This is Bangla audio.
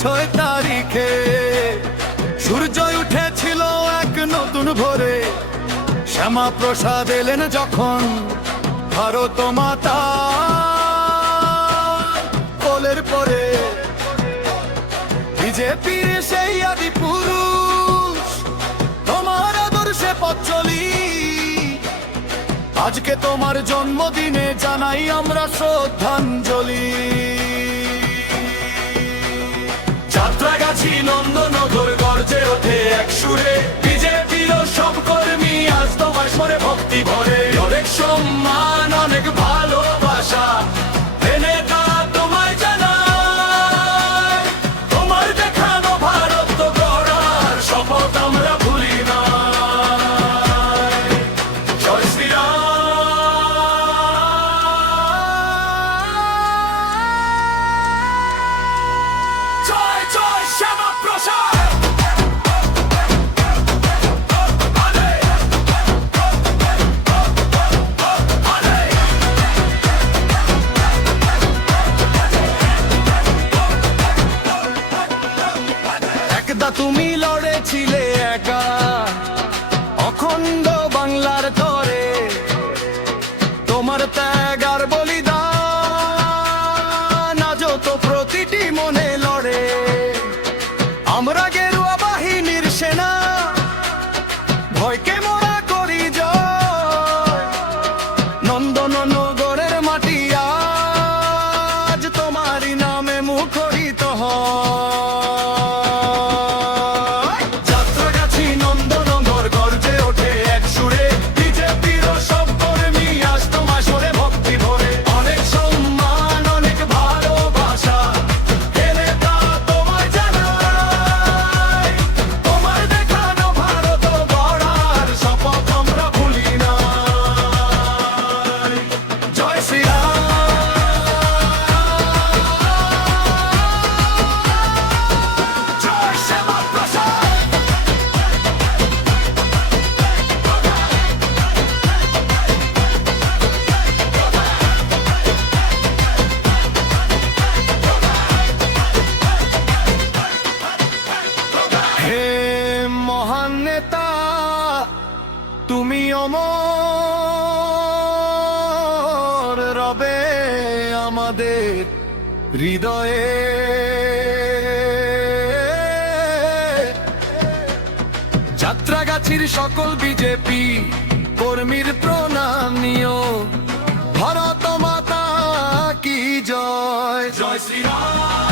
6 তারিখে সূর্য উঠেছিল এক নতুন ভোরে, শ্যামা প্রসাদ এলেন যখন ভারত মাতা কোলের পরে। বিজেপির সেই আদি পুরুষ, তোমার আদর্শে পথ চলি। আজকে তোমার জন্মদিনে জানাই আমরা শ্রদ্ধাঞ্জলি। যাত্রাগাছি নন্দনগর গর্জে ওঠে এক সুরে, বিজেপির সব কর্মী আজ তোমার স্মরে ভক্তি ভরে। অনেক সম্মান, অনেক ভালোবাসা হে নেতা তোমায় জানাই। তোমার দেখানো ভারত গড়ার শপথ আমরা ভুলি না। জয় শ্রীরাম। জয় জয় শ্যামা প্রসাদ। একদা তুমি লড়েছিলে একা অখণ্ড বাংলার তরে। তোমার ত্যাগ আর বলিদান আজ তো প্রতিটি মনে লড়ে। আমরা গেরুয়া বাহিনীর সেনা, ভয়কে মোরা করি জয়। নন্দনগরের মাটি আজ তোমারই নামে মুখরিত হয়। যাত্রাগাছি নন্দনগর গর্জে ওঠে এক সুরে, বিজেপির সব কর্মী আজ তোমার স্বরে ভক্তি ভরে। অনেক সম্মান, অনেক ভালোবাসা হে নেতা তোমায় জানাই। তোমার দেখানো ভারত গড়ার শপথ আমরা ভুলি না। জয় শ্রীরাম। জয় শ্যামা প্রসাদ। হে মহান নেতা, তুমি অমর রবে আমাদের হৃদয়ে। যাত্রাগাছির সকল বিজেপি কর্মীর প্রণাম নিও। ভারত মাতা কি জয়। জয় শ্রীরাম।